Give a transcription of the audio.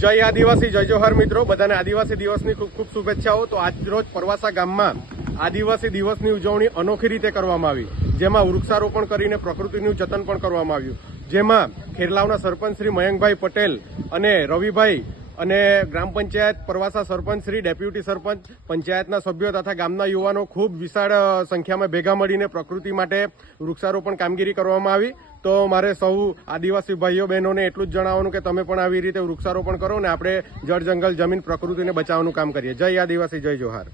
જય આદિવાસી, જય જોહાર મિત્રો, બધાને આદિવાસી દિવસની ખૂબ ખૂબ શુભેચ્છાઓ। તો આજ રોજ પરવાસા ગામમાં આદિવાસી દિવસની ઉજવણી અનોખી રીતે કરવામાં આવી, જેમાં વૃક્ષારોપણ કરીને પ્રકૃતિનું જતન પણ કરવામાં આવ્યું, જેમાં ખેરલાવના સરપંચ શ્રી મયંકભાઈ પટેલ અને રવિભાઈ અને ગ્રામ પંચાયત પરવાસા સરપંચ શ્રી, ડેપ્યુટી સરપંચ, પંચાયતના સભ્યો તથા ગામના યુવાનો ખૂબ વિશાળ સંખ્યામાં ભેગા મળીને પ્રકૃતિ માટે વૃક્ષારોપણ કામગીરી કરવામાં આવી। તો મારે સૌ આદિવાસી ભાઈઓ બહેનોને એટલું જ જણાવવાનું કે તમે પણ આવી રીતે વૃક્ષારોપણ કરો ને આપણે જળ જંગલ જમીન પ્રકૃતિને બચાવવાનું કામ કરીએ। જય આદિવાસી, જય જોહાર।